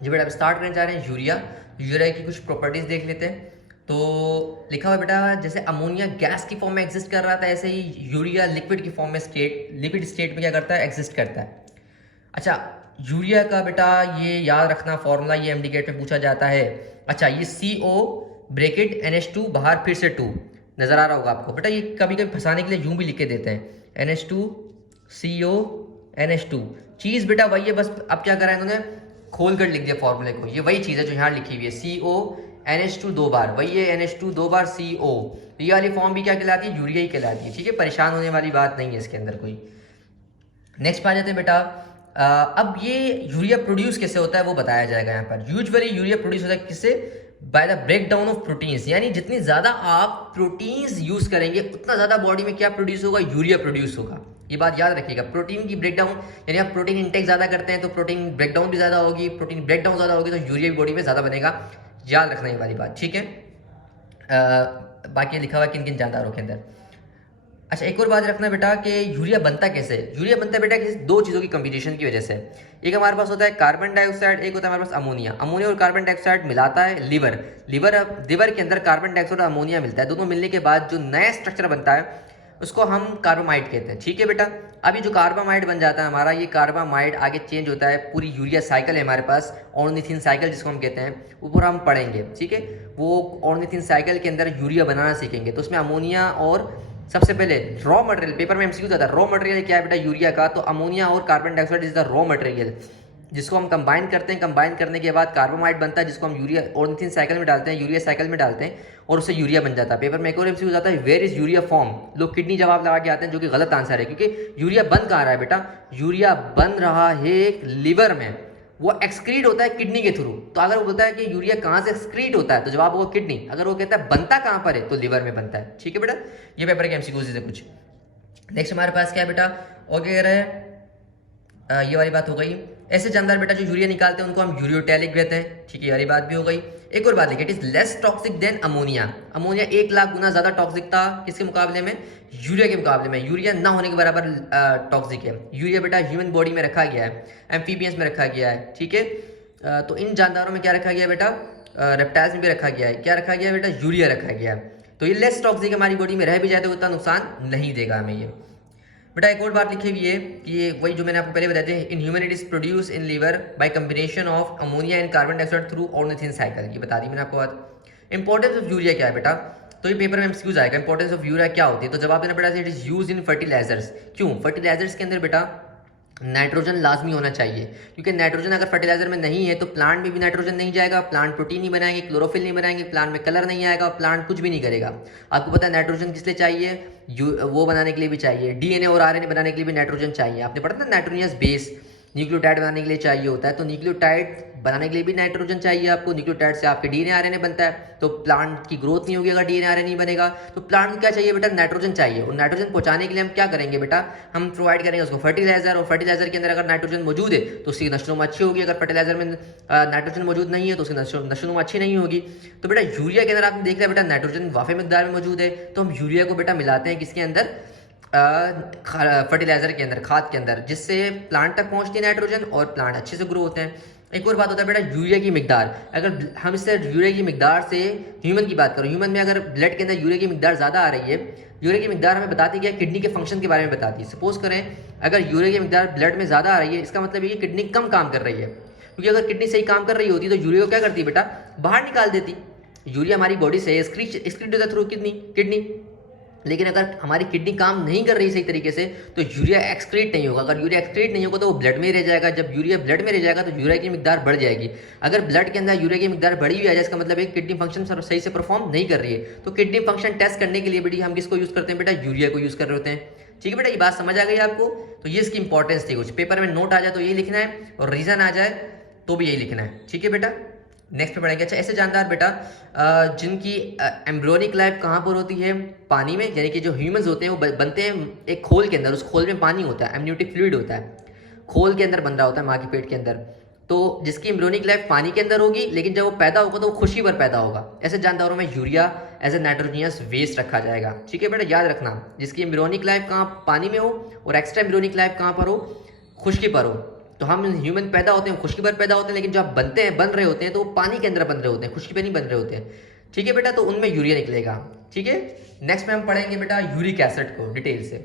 जी बेटा, अब स्टार्ट करने जा रहे हैं यूरिया। यूरिया की कुछ प्रॉपर्टीज देख लेते हैं। तो लिखा हुआ है बेटा, जैसे अमोनिया गैस की फॉर्म में एग्जिस्ट कर रहा था, ऐसे ही यूरिया लिक्विड की फॉर्म में लिक्विड स्टेट में क्या करता है, एग्जिस्ट करता है। अच्छा, यूरिया का बेटा ये याद रखना फॉर्मूला, ये एमडीकेट में पूछा जाता है। अच्छा, ये CO ब्रेकेट NH2 बाहर फिर से 2 नजर आ रहा होगा आपको बेटा। ये कभी कभी फंसाने के लिए यूं भी लिख के देते हैं, NH2 CO NH2। चीज बेटा वही है, बस अब क्या करा है इन्होंने, खोल कर लिख दिया फॉर्मूले को। ये वही चीज है जो यहाँ लिखी हुई है, CO NH2 दो बार, वही है NH2 दो बार CO। ये वाली फॉर्म भी क्या कहलाती है, यूरिया ही कहलाती है। ठीक है, परेशान होने वाली बात नहीं है इसके अंदर कोई। नेक्स्ट पे आ जाते हैं बेटा। अब ये यूरिया प्रोड्यूस कैसे होता है वो बताया जाएगा यहाँ पर। यूजुअली यूरिया प्रोड्यूस होता है किससे, by the breakdown of proteins, यानी जितनी ज़्यादा आप प्रोटीन्स यूज करेंगे उतना ज़्यादा बॉडी में क्या प्रोड्यूस होगा, यूरिया प्रोड्यूस होगा। ये बात याद रखिएगा, प्रोटीन की ब्रेकडाउन, यानी आप प्रोटीन इंटेक ज़्यादा करते हैं तो प्रोटीन ब्रेकडाउन भी ज़्यादा होगी, प्रोटीन ब्रेकडाउन ज़्यादा होगी तो यूरिया भी बॉडी में ज़्यादा बनेगा। याद रखना ये वाली बात, ठीक है। बाकी लिखा हुआ है किन किन जानदारों के अंदर। अच्छा, एक और बात रखना बेटा कि यूरिया बनता कैसे है। यूरिया बनता है बेटा किसी दो चीज़ों की कम्बिनेशन की वजह से। एक हमारे पास होता है कार्बन डाइऑक्साइड, एक होता है हमारे पास अमोनिया। अमोनिया और कार्बन डाइऑक्साइड मिलाता है लिवर के अंदर कार्बन डाइऑक्साइड और अमोनिया मिलता है। दोनों मिलने के बाद जो नया स्ट्रक्चर बनता है उसको हम कार्बामाइड कहते हैं। ठीक है बेटा, अभी जो कार्बामाइड बन जाता है हमारा, ये कार्बामाइड आगे चेंज होता है, पूरी यूरिया साइकिल है हमारे पास, ऑर्निथिन साइकिल जिसको हम कहते हैं, ऊपर हम पढ़ेंगे। ठीक है, वो ऑर्निथिन साइकिल के अंदर यूरिया बनाना सीखेंगे तो उसमें अमोनिया और सबसे पहले रॉ मटेरियल, पेपर में एमसीक्यू आता है रॉ मटेरियल क्या है बेटा, यूरिया का। तो अमोनिया और carbon dioxide is the raw material जिसको हम कंबाइन करते हैं। कंबाइन करने के बाद कार्बोमाइड बनता है जिसको हम यूरिया ऑर्निथिन साइकिल में डालते हैं, यूरिया साइकिल में डालते हैं और उससे यूरिया बन जाता है। पेपर में एक और एमसीक्यू जाता है, वेयर इज यूरिया फॉर्म। लोग किडनी जवाब लगा के आते हैं जो कि गलत आंसर है, क्योंकि यूरिया बन कहाँ रहा है बेटा, यूरिया बन रहा है एक लिवर में, वो एक्सक्रीट होता है किडनी के थ्रू। तो अगर वो बोलता है कि यूरिया कहाँ से एक्सक्रीट होता है तो जवाब होगा किडनी। अगर वो कहता है बनता कहाँ पर है तो लिवर में बनता है। ठीक है बेटा, ये पेपर के एमसीक्यूज है कुछ। नेक्स्ट हमारे पास क्या है बेटा, और क्या कह रहे हैं, ये वाली बात हो गई। ऐसे जानदार बेटा जो यूरिया निकालते हैं उनको हम यूरियोटैलिक कहते हैं। ठीक है, ये वाली बात भी हो गई। एक और बात लिखिए, it is less toxic than ammonia. Ammonia 1,00,000 गुना ज्यादा टॉक्सिक था किसके मुकाबले में, यूरिया के मुकाबले में। यूरिया ना होने के बराबर टॉक्सिक है। यूरिया बेटा ह्यूमन बॉडी में रखा गया है, एम्फीबियंस में रखा गया है। ठीक है, तो इन जानदारों में क्या रखा गया बेटा, रेप्टाइल्स में भी रखा गया है। क्या रखा गया बेटा, यूरिया रखा गया है। तो ये लेस टॉक्सिक हमारी बॉडी में रह भी जाए तो उतना नुकसान नहीं देगा हमें ये। बेटा एक और बात लिखी हुई है कि ये वही जो मैंने आपको पहले बताया था, in human it is produce in liver by combination of ammonia and carbon dioxide through ornithine cycle. ये बता दी मैंने आपको बात। इंपॉर्टेंस ऑफ यूरिया क्या है बेटा, तो ये पेपर में एमसीक्यूज आएगा, इंपॉर्टेंस ऑफ यूरिया क्या होती है। तो जवाब देना बेटा, it is use in fertilisers. क्यों, फर्टिलाइजर्स के अंदर बेटा नाइट्रोजन लाजमी होना चाहिए, क्योंकि नाइट्रोजन अगर फर्टिलाइजर में नहीं है तो प्लांट में भी नाइट्रोजन नहीं जाएगा, प्लांट प्रोटीन नहीं बनाएंगे, क्लोरोफिल नहीं बनाएंगे, प्लांट में कलर नहीं आएगा, प्लांट कुछ भी नहीं करेगा। आपको पता है नाइट्रोजन किस लिए चाहिए, वो बनाने के लिए भी चाहिए, डीएनए और आरएनए बनाने के लिए भी नाइट्रोजन चाहिए। आपने पढ़ा था नाइट्रोजनियस बेस न्यूक्लियोटाइड बनाने के लिए चाहिए होता है, तो न्यूक्लियोटाइड बनाने के लिए भी नाइट्रोजन चाहिए आपको। न्यूक्लियोटाइड से आपके डीएनए आरएनए बनता है, तो प्लांट की ग्रोथ नहीं होगी अगर डीएनए आरएनए नहीं बनेगा। तो प्लांट को क्या चाहिए बेटा, नाइट्रोजन चाहिए। और नाइट्रोजन पहुंचाने के लिए हम क्या करेंगे बेटा, हम प्रोवाइड करेंगे उसको फर्टिलाइजर। और फर्टिलाइजर के अंदर अगर नाइट्रोजन मौजूद है तो उसकी नशोनुमा अच्छी होगी, अगर फर्टिलाइजर में नाइट्रोजन मौजूद नहीं है तो उसकी नशोनुमा अच्छी नहीं होगी। तो बेटा यूरिया के अंदर आपने देख लिया बेटा नाइट्रोजन वाफे मिकदार में मौजूद है, तो हम यूरिया को बेटा मिलाते हैं किसके अंदर, फर्टिलाइजर के अंदर, खाद के अंदर, जिससे प्लांट तक पहुंचती है नाइट्रोजन और प्लांट अच्छे से ग्रो होते हैं। एक और बात होता है बेटा यूरिया की मिकदार। अगर हम इससे यूरिया की मिकदार से ह्यूमन की बात करो, ह्यूमन में अगर ब्लड के अंदर यूरिया की मिकदार ज़्यादा आ रही है, यूरिया की मिकदार हमें बताती है किडनी के फंक्शन के बारे में बताती है। सपोज करें अगर यूरिया की मिकदार ब्लड में ज़्यादा आ रही है, इसका मतलब ये कि किडनी कम काम कर रही है, क्योंकि अगर किडनी सही काम कर रही होती तो यूरिया को क्या करती बेटा, बाहर निकाल देती। यूरिया हमारी बॉडी से एक्सक्रीट होता है थ्रू किडनी। लेकिन अगर हमारी किडनी काम नहीं कर रही सही तरीके से तो यूरिया एक्सक्रीट नहीं होगा। अगर यूरिया एक्सक्रीट नहीं होगा तो वो ब्लड में रह जाएगा। जब यूरिया ब्लड में रह जाएगा तो यूरिया की मिकदार बढ़ जाएगी। अगर ब्लड के अंदर यूरिया की मिकदार बढ़ी हुई है इसका मतलब है किडनी फंक्शन सही से परफॉर्म नहीं कर रही है। तो किडनी फंक्शन टेस्ट करने के लिए बेटी हम किसको यूज करते हैं बेटा, यूरिया को यूज कर रहे होते हैं। ठीक है बेटा, ये बात समझ आ गई आपको। तो ये इसकी इंपॉर्टेंस थी। कुछ पेपर में नोट आ जाए तो यही लिखना है और रीजन आ जाए तो भी यही लिखना है। ठीक है बेटा, नेक्स्ट पे पढ़ेंगे। अच्छा, ऐसे जानदार बेटा जिनकी एम्ब्रियोनिक लाइफ कहाँ पर होती है, पानी में, यानी कि जो ह्यूमंस होते हैं वो बनते हैं एक खोल के अंदर, उस खोल में पानी होता है, एमनियोटिक फ्लूइड होता है, खोल के अंदर बन रहा होता है माँ के पेट के अंदर। तो जिसकी एम्ब्रियोनिक लाइफ पानी के अंदर होगी, लेकिन जब वो पैदा होगा तो वो खुशी पर पैदा होगा। ऐसे जानदारों में urea as a nitrogenous waste रखा जाएगा। ठीक है बेटा, याद रखना, जिसकी एम्ब्रियोनिक लाइफ कहाँ पानी में हो और एक्स्ट्रा एम्ब्रियोनिक लाइफ कहाँ पर हो, खुशकी पर हो, तो हम ह्यूमन पैदा होते हैं खुश्की पर पैदा होते हैं, लेकिन जब बनते हैं बन रहे होते हैं तो वो पानी के अंदर बन रहे होते हैं, खुश्की पे नहीं बन रहे होते हैं। ठीक है बेटा, तो उनमें यूरिया निकलेगा। ठीक है, नेक्स्ट में हम पढ़ेंगे बेटा यूरिक एसिड को डिटेल से।